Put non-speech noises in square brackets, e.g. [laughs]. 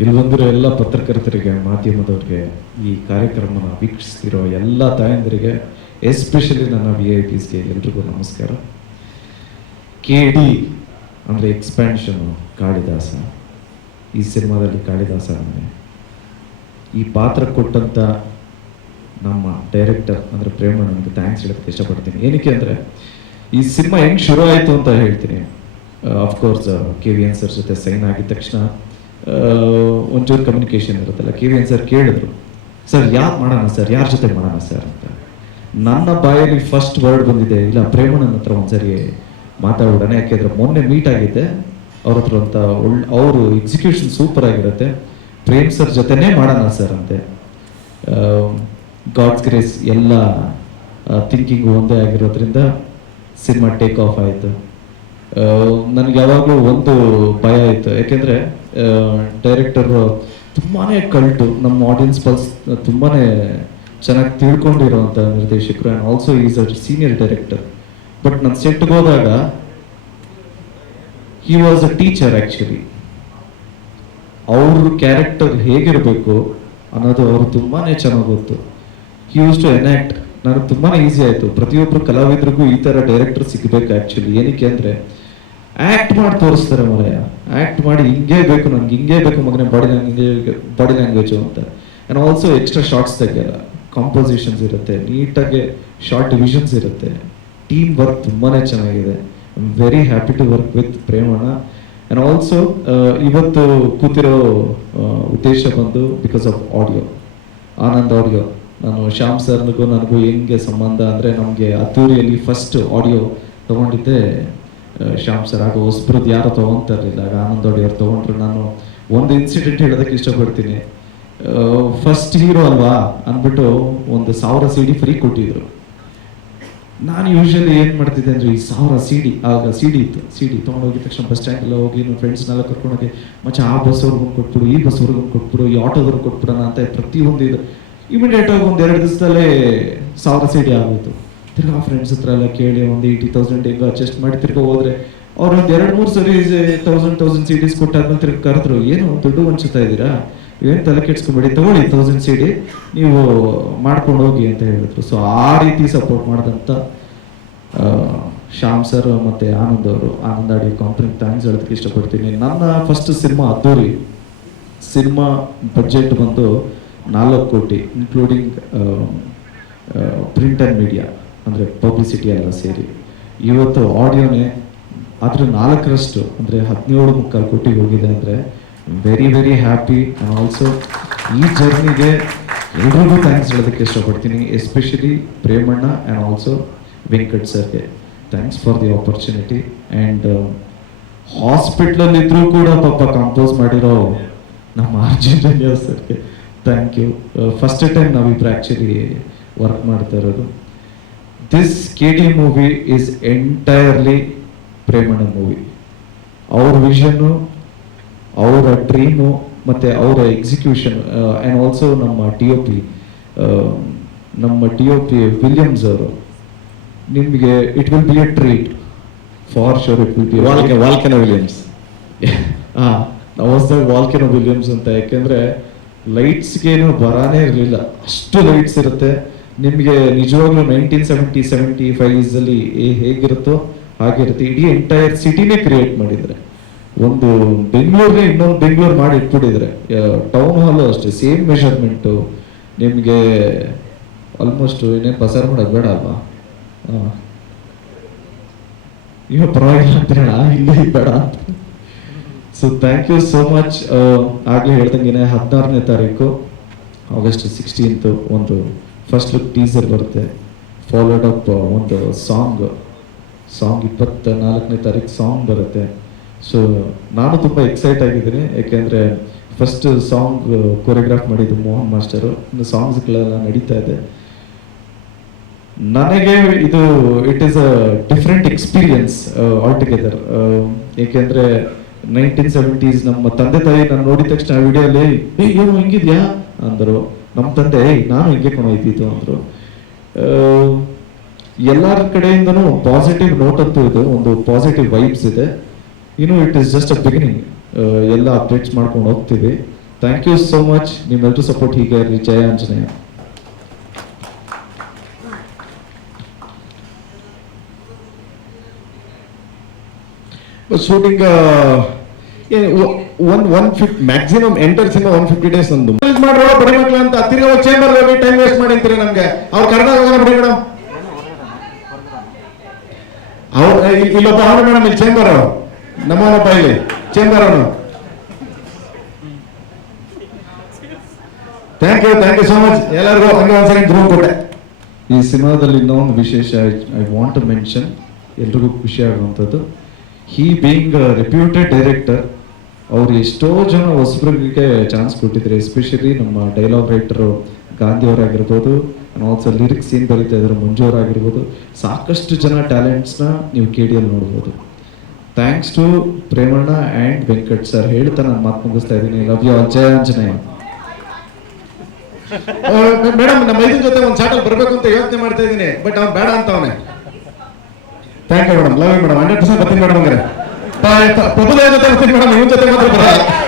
ಇಲ್ಲಿ ಬಂದಿರೋ ಎಲ್ಲ ಪತ್ರಕರ್ತರಿಗೆ, ಮಾಧ್ಯಮದವ್ರಿಗೆ ಈ ಕಾರ್ಯಕ್ರಮನ ವೀಕ್ಷಿಸ್ತಿರೋ ಎಲ್ಲ ತಾಯಂದರಿಗೆ ಎಸ್ಪೆಷಲಿ ನನ್ನ ವಿ ಐ ಪಿಸ್ಗೆ ಎಲ್ರಿಗೂ ನಮಸ್ಕಾರ. ಕೆ ಡಿ ಅಂದರೆ ಎಕ್ಸ್ಪ್ಯಾನ್ಷನ್ ಕಾಳಿದಾಸ. ಈ ಸಿನಿಮಾದಲ್ಲಿ ಕಾಳಿದಾಸ ಅಂದರೆ ಈ ಪಾತ್ರ ಕೊಟ್ಟಂಥ ನಮ್ಮ ಡೈರೆಕ್ಟರ್ ಅಂದರೆ ಪ್ರೇಮಣ್ಣನಿಗೆ ಥ್ಯಾಂಕ್ಸ್ ಹೇಳೋದಕ್ಕೆ ಇಷ್ಟಪಡ್ತೀನಿ. ಏನಕ್ಕೆ ಅಂದರೆ ಈ ಸಿನಿಮಾ ಹೆಂಗೆ ಶುರು ಆಯಿತು ಅಂತ ಹೇಳ್ತೀನಿ. Of course K V N sir ಜೊತೆ ಸೈನ್ ಆಗಿದ ತಕ್ಷಣ ಒಂಚೂರು ಕಮ್ಯುನಿಕೇಷನ್ ಇರುತ್ತಲ್ಲ. ಕೆ ವಿ ಎನ್ ಸರ್ ಕೇಳಿದ್ರು ಸರ್ ಯಾರು ಮಾಡೋಣ ಸರ್ ಯಾರ ಜೊತೆ ಮಾಡೋಣ ಸರ್ ಅಂತ. ನನ್ನ ಬಾಯಲ್ಲಿ ಫಸ್ಟ್ ವರ್ಡ್ ಬಂದಿದೆ, ಇಲ್ಲ ಪ್ರೇಮಣ್ಣನ ಹತ್ರ ಒಂದ್ಸರಿ ಮಾತಾಡೋಣ ಯಾಕೆಂದ್ರೆ ಮೊನ್ನೆ ಮೀಟ್ ಆಗಿದ್ದೆ, ಅವ್ರ ಹತ್ರ ಅಂತ ಒಳ್ಳೆ ಅವರು ಎಕ್ಸಿಕ್ಯೂಷನ್ ಸೂಪರ್ ಆಗಿರುತ್ತೆ. ಪ್ರೇಮ್ ಸರ್ ಜೊತೆನೇ ಮಾಡೋಣ ಸರ್ ಅಂತೆ. ಗಾಡ್ಸ್ ಗ್ರೇಸ್ ಎಲ್ಲ ಥಿಂಕಿಂಗ್ ಒಂದೇ ಆಗಿರೋದ್ರಿಂದ ಸಿನಿಮಾ ಟೇಕ್ ಆಫ್ ಆಯಿತು. ನನಗೆ ಯಾವಾಗಲೂ ಒಂದು ಭಯ ಇತ್ತು. ಯಾಕೆಂದರೆ ಡೈರೆಕ್ಟರ್ ತುಂಬಾ ಕಲ್ಟು ನಮ್ಮ ಆಡಿಯನ್ಸ್ ಪಲ್ಸ್ ತುಂಬಾ ಚೆನ್ನಾಗಿ ತಿಳ್ಕೊಂಡಿರೋವಂಥ ನಿರ್ದೇಶಕರು and also is a senior director but ನಾನು ಸೆಟ್ಗೆ ಹೋದಾಗ he was a teacher actually ಅವ್ರ ಕ್ಯಾರೆಕ್ಟರ್ ಹೇಗಿರಬೇಕು ಅನ್ನೋದು ಅವ್ರು ತುಂಬಾ ಚೆನ್ನಾಗಿ ಗೊತ್ತು. ಹಿ ಯೂಸ್ ಟು ಎನಾಕ್ಟ್ ನನಗೆ ತುಂಬಾ ಈಸಿ ಆಯಿತು. ಪ್ರತಿಯೊಬ್ಬರು ಕಲಾವಿದರಿಗೂ ಈ ಥರ ಡೈರೆಕ್ಟರ್ ಸಿಗಬೇಕು ಆ್ಯಕ್ಚುಲಿ ಏನಕ್ಕೆ ಅಂದರೆ ಆ್ಯಕ್ಟ್ ಮಾಡಿ ತೋರಿಸ್ತಾರೆ ಮರೆಯ ಆಕ್ಟ್ ಮಾಡಿ ಹಿಂಗೇ ಬೇಕು ನನ್ಗೆ, ಹಿಂಗೇ ಬೇಕು ಮಗನೇ ಬಾಡಿ ಲ್ಯಾಂಗ್ವೇಜ್ ಬಾಡಿ ಲ್ಯಾಂಗ್ವೇಜು ಅಂತ. ಆ್ಯಂಡ್ ಆಲ್ಸೋ ಎಕ್ಸ್ಟ್ರಾ ಶಾರ್ಟ್ಸ್ ತೆಗೆಯಲ್ಲ. ಕಾಂಪೋಸಿಷನ್ಸ್ ಇರುತ್ತೆ, ನೀಟಾಗಿ ಶಾರ್ಟ್ ಡಿವಿಷನ್ಸ್ ಇರುತ್ತೆ. ಟೀಮ್ ವರ್ಕ್ ತುಂಬಾ ಚೆನ್ನಾಗಿದೆ. I very happy to work with Premanna and also ಇವತ್ತು ಕೂತಿರೋ ಉದ್ದೇಶ ಬಂದು because of audio Anand audio ನಾನು ಶ್ಯಾಮ್ ಸರ್ನಿಗೂ ನನಗೂ ಹೆಂಗೆ ಸಂಬಂಧ ಅಂದರೆ ನಮಗೆ ಅದ್ದೂರಿಯಲ್ಲಿ ಫಸ್ಟ್ ಆಡಿಯೋ ತೊಗೊಂಡಿದ್ದೆ. ಶ್ಯಾಮ್ ಸರ್ ಹಾಗೂ ಹೊಸಬ್ರದ್ದು ಯಾರು ತೊಗೊತಾ ಇರಲಿಲ್ಲ ಆನಂದ್ ಅವ್ರು ತೊಗೊಂಡ್ರು. ನಾನು ಒಂದು ಇನ್ಸಿಡೆಂಟ್ ಹೇಳೋದಕ್ಕೆ ಇಷ್ಟಪಡ್ತೀನಿ. ಫಸ್ಟ್ ಹೀರೋ ಅಲ್ವಾ ಅಂದ್ಬಿಟ್ಟು ಒಂದು ಸಾವಿರ ಸಿ ಡಿ ಫ್ರೀ ಕೊಟ್ಟಿದ್ರು. ನಾನು ಯೂಶಲಿ ಏನು ಮಾಡ್ತಿದ್ದೆ ಅಂದರೆ, ಈ ಸಾವಿರ ಸಿ ಡಿ ಆಗ ಸಿ ಡಿ ಇತ್ತು. ಸಿ ಡಿ ತೊಗೊಂಡೋಗಿದ ತಕ್ಷಣ ಬಸ್ ಸ್ಟ್ಯಾಂಡೆಲ್ಲ ಹೋಗಿ ನನ್ನ ಫ್ರೆಂಡ್ಸ್ನೆಲ್ಲ ಕರ್ಕೊಂಡೋಗಿ ಮಚ್ಚ, ಆ ಬಸ್ ಅವ್ರಿಗೊಂದು ಕೊಟ್ಬಿಡು, ಈ ಬಸ್ ಅವ್ರಿಗೊಂದು ಕೊಟ್ಬಿಡು, ಈ ಆಟೋದವ್ರಿಗೆ ಕೊಟ್ಬಿಡೋಣ ಅಂತ ಪ್ರತಿಯೊಂದು ಇದು. ಇಮಿಡಿಯೇಟಾಗಿ ಒಂದು ಎರಡು ದಿವಸದಲ್ಲೇ ಸಾವಿರ ಸಿ ಡಿ ಆಗೋಯ್ತು. ತಿರ್ಗಾ ಫ್ರೆಂಡ್ಸ್ ಹತ್ರ ಎಲ್ಲ ಕೇಳಿ ಒಂದು ಏಯ್ಟಿ ತೌಸಂಡ್ ಹೆಂಗೋ ಅಡ್ಜಸ್ಟ್ ಮಾಡಿ ತಿರ್ಗಾ ಹೋದ್ರೆ ಅವ್ರು ಒಂದು ಎರಡು ಮೂರು ಸರಿ ತೌಸಂಡ್ ತೌಸಂಡ್ ಸಿ ಡಿಸ್ ಕೊಟ್ಟಾದ್ಮೇಲೆ ತಿರ್ಗಿ ಕರೆದ್ರು, ಏನು ದುಡ್ಡು ಹಂಚುತ್ತಾ ಇದ್ದೀರಾ? ಏನು ತಲೆ ಕೆಡ್ಸ್ಕೊಬೇಡಿ, ತಗೊಳ್ಳಿ ತೌಸಂಡ್ ಸಿ ಡಿ ನೀವು ಮಾಡ್ಕೊಂಡು ಹೋಗಿ ಅಂತ ಹೇಳಿದ್ರು. ಸೊ ಆ ರೀತಿ ಸಪೋರ್ಟ್ ಮಾಡಿದಂಥ ಶ್ಯಾಮ್ ಸರ್ ಮತ್ತೆ ಆನಂದ್ ಅವರು, ಆನಂದ್ ಆಡಿ ಕಂಪ್ನಿ ಥ್ಯಾಂಕ್ಸ್ ಹೇಳೋದಕ್ಕೆ ಇಷ್ಟಪಡ್ತೀನಿ. ನನ್ನ first cinema Addhuri. Cinema budget ಬಂದು ನಾಲ್ಕು ಕೋಟಿ ಇನ್ಕ್ಲೂಡಿಂಗ್ ಪ್ರಿಂಟ್ ಆ್ಯಂಡ್ ಮೀಡಿಯಾ ಅಂದರೆ ಪಬ್ಲಿಸಿಟಿ ಎಲ್ಲ ಸೇರಿ. ಇವತ್ತು ಆಡಿಯೋನೇ ಅದರ ನಾಲ್ಕರಷ್ಟು, ಅಂದರೆ ಹದಿನೇಳು ಮುಕ್ಕಾಲು ಕೋಟಿಗೆ ಹೋಗಿದೆ ಅಂದರೆ very very happy and also ಈ ಜರ್ನಿಗೆ ಎಲ್ರಿಗೂ ಥ್ಯಾಂಕ್ಸ್ ಹೇಳೋದಕ್ಕೆ ಇಷ್ಟಪಡ್ತೀನಿ. Especially Premanna and also Venkat ಸರ್ಗೆ. Thanks for the opportunity and ಹಾಸ್ಪಿಟ್ಲಲ್ಲಿದ್ದರೂ ಕೂಡ ಪಾಪ ಕಂಪೋಸ್ ಮಾಡಿರೋ ನಮ್ಮ ಅರ್ಜುನ್ ರಂಜಾ ಸರ್ಗೆ. ಥ್ಯಾಂಕ್ ಯು ಫಸ್ಟ್ ಟೈಮ್ ನಾವಿಬ್ರು ಆ್ಯಕ್ಚುಲಿ ವರ್ಕ್ ಮಾಡ್ತಾ ಇರೋದು. This K D movie is entirely Premanna movie ಅವ್ರ ವಿಷನ್ನು ಅವರ ಡ್ರೀಮು ಮತ್ತು ಅವರ ಎಕ್ಸಿಕ್ಯೂಷನ್ ಆ್ಯಂಡ್ ಆಲ್ಸೋ ನಮ್ಮ ಟಿ ಒ ಪಿ ನಮ್ಮ ಟಿ ಒ ಪಿ ವಿಲಿಯಮ್ಸ್ ಅವರು ನಿಮಗೆ it will be a treat for sure it will be ವಾಲ್ಕೆ ವಾಲ್ಕೆನ ವಿಲಿಯಮ್ಸ್ ನಾವು ಹೊಸದಾಗ ವಾಲ್ಕೆನೋ ವಿಲಿಯಮ್ಸ್ ಅಂತ ಯಾಕೆಂದ್ರೆ ಲೈಟ್ಸ್ಗೇನು ಬರಾನೇ ಇರಲಿಲ್ಲ. ಅಷ್ಟು ಲೈಟ್ಸ್ ಇರುತ್ತೆ. ನಿಮಗೆ ನಿಜವಾಗ್ಲೂ ನೈನ್ಟೀನ್ ಸೆವೆಂಟಿ ಸೆವೆಂಟಿ ಫೈವ್ಸ್ ಅಲ್ಲಿ ಹೇಗಿರುತ್ತೋ ಹಾಗಿರುತ್ತೆ ಇಡೀ ಎಂಟೈರ್ ಸಿಟಿನೇ ಕ್ರಿಯೇಟ್ ಮಾಡಿದ್ರೆ ಒಂದು ಬೆಂಗಳೂರಿಗೆ ಇನ್ನೊಂದು ಬೆಂಗಳೂರು ಮಾಡಿ ಇಟ್ಬಿಟ್ಟಿದ್ರೆ ಟೌನ್ ಹಾಲು ಅಷ್ಟೇ ಸೇಮ್ ಮೆಷರ್ಮೆಂಟು ನಿಮಗೆ ಆಲ್ಮೋಸ್ಟ್ ಏನೇನು ಪಸಾರ ಮಾಡೋದು ಬೇಡ ಅಲ್ವಾ? ಈಗ ಪರವಾಗಿಲ್ಲ ಅಂತ ಈಗ ಬೇಡ so thank you so much ಆಗಲೇ ಹೇಳ್ದಂಗೆ ಹದಿನಾರನೇ ತಾರೀಕು ಆಗಸ್ಟ್ ಸಿಕ್ಸ್ಟೀನ್ತ್ ಒಂದು ಫಸ್ಟ್ ಲುಕ್ ಟೀಸರ್ ಬರುತ್ತೆ. ಫಾಲೋಡ್ ಅಪ್ ಒಂದು ಸಾಂಗ್ ಸಾಂಗ್ ಇಪ್ಪತ್ತ ನಾಲ್ಕನೇ ತಾರೀಕು ಸಾಂಗ್ ಬರುತ್ತೆ. ಸೊ ನಾನು ತುಂಬ ಎಕ್ಸೈಟ್ ಆಗಿದ್ದೀನಿ. ಯಾಕೆಂದರೆ ಫಸ್ಟ್ ಸಾಂಗ್ ಕೊರಿಯೋಗ್ರಾಫ್ ಮಾಡಿದ್ದು ಮೋಹನ್ ಮಾಸ್ಟರು ಇನ್ನು ಸಾಂಗ್ಸ್ಗಳೆಲ್ಲ ನಡೀತಾ ಇದೆ. ನನಗೆ ಇದು it is a different experience all together ಏಕೆಂದರೆ ನೈನ್ಟೀನ್ ಸೆವೆಂಟೀಸ್ ನಮ್ಮ ತಂದೆ ತಾಯಿ ನಾನು ನೋಡಿದ ತಕ್ಷಣ ವಿಡಿಯೋಲಿ ಏನು ಹಿಂಗಿದ್ಯಾ? ಅಂದರು. ನಮ್ಮ ತಂದೆ, ನಾನು ಹಿಂಗೆ ಕಣ ಇದ್ದಿದ್ದು ಅಂದರು ಎಲ್ಲರ ಕಡೆಯಿಂದನೂ ಪಾಸಿಟಿವ್ ನೋಟ್ ಅಂತೂ ಇದೆ, ಒಂದು ಪಾಸಿಟಿವ್ ವೈಬ್ಸ್ ಇದೆ. ಇನ್ನು it is just a beginning ಎಲ್ಲ ಅಪ್ಡೇಟ್ಸ್ ಮಾಡ್ಕೊಂಡು ಹೋಗ್ತೀವಿ. ಥ್ಯಾಂಕ್ ಯು ಸೋ ಮಚ್ ನಿಮ್ಮೆಲ್ಲರೂ ಸಪೋರ್ಟ್ ಹೀಗೆ ಇರಲಿ ಜಯ Anjaneya. Shooting one one fifty maximum enter ಇಂದ ಒನ್ ಫಿಫ್ಟಿ ಡೇಸ್ ಒಂದು ಮಾಡೋ ಮಾಡ್ರೋ ಅಂತ. ತಿರ್ಗಿ ಚೇಂಬರ್ ಹೋಗಿ ಟೈಮ್ ವೇಸ್ಟ್ ಮಾಡಿ ಅಂತೀರಿ ನಮ್ಗೆ. ಅವ್ರು ಕರ್ನಾಟಕ ಬಿಡಿ ಮೇಡಮ್ ಅವ್ರು ಇಲ್- ಇಲ್ಲೊಬ್ಬ ಅವನು ಮೇಡಮ್ ಇಲ್ಲಿ ಚೇಂಬರ್ ನಮ್ಮವನೊಬ್ಬ ಇಲ್ಲಿ. ಚೇಂಬರ್ ಅವನು thank you thank you so much ಎಲ್ಲರಿಗೂ ಹಂಗೆ ಒಂದ್ಸರಿ ಧ್ರುವ ಕೊಟ್ಟೆ. ಈ ಸಿನಿಮಾದಲ್ಲಿ ಇನ್ನೊಂದು ವಿಶೇಷ ಐ ವಾಂಟ್ ಟು ಮೆನ್ಷನ್ ಎಲ್ರಿಗೂ ಖುಷಿ ಆಗುವಂಥದ್ದು. ಹೀ ಬೀಯಿಂಗ್ ರೆಪ್ಯೂಟೆಡ್ ಡೈರೆಕ್ಟರ್ ಅವ್ರು ಎಷ್ಟೋ ಜನ ಹೊಸಬ್ರಿಗೆ ಚಾನ್ಸ್ ಕೊಟ್ಟಿದ್ದಾರೆ ಎಸ್ಪೆಷಲಿ ನಮ್ಮ ಡೈಲಾಗ್ ರೈಟರು ಗಾಂಧಿ ಅವರಾಗಿರ್ಬೋದು ಆಲ್ಸೋ ಲಿರಿಕ್ಸ್ ಏನು ಬರೀತಾ ಇದ್ದಾರೆ ಮಂಜು ಅವರಾಗಿರ್ಬೋದು ಸಾಕಷ್ಟು ಜನ ಟ್ಯಾಲೆಂಟ್ಸ್ನ ನೀವು ಕೆ ಡಿಯಲ್ಲಿ ನೋಡ್ಬೋದು. Thanks to Premanna and Venkat sir ಹೇಳ್ತಾ ನಾನು ಮಾತು ಮುಗಿಸ್ತಾ ಇದ್ದೀನಿ. ಲವ್ ಯು ಜಯ ಆಂಜನೇಯ. [laughs] ಮೇಡಮ್ ನಮ್ಮ ಐದನ್ ಜೊತೆ ಒಂದು ಶಾಟಲ್ ಬರಬೇಕು ಅಂತ ಯೋಚನೆ ಮಾಡ್ತಾ ಇದ್ದೀನಿ ಬಟ್ ಅವ್ನು ಬೇಡ ಅಂತ ಅವನೇ. Thank you madam love you madam hundred percent ಬರ್ತೀನಿ ಮೇಡಮ್ ಹಂಗಾರೆ. ಪ್ರಭುದೇವ ಜೊತೆ ಬರ್ತೀನಿ ಮೇಡಮ್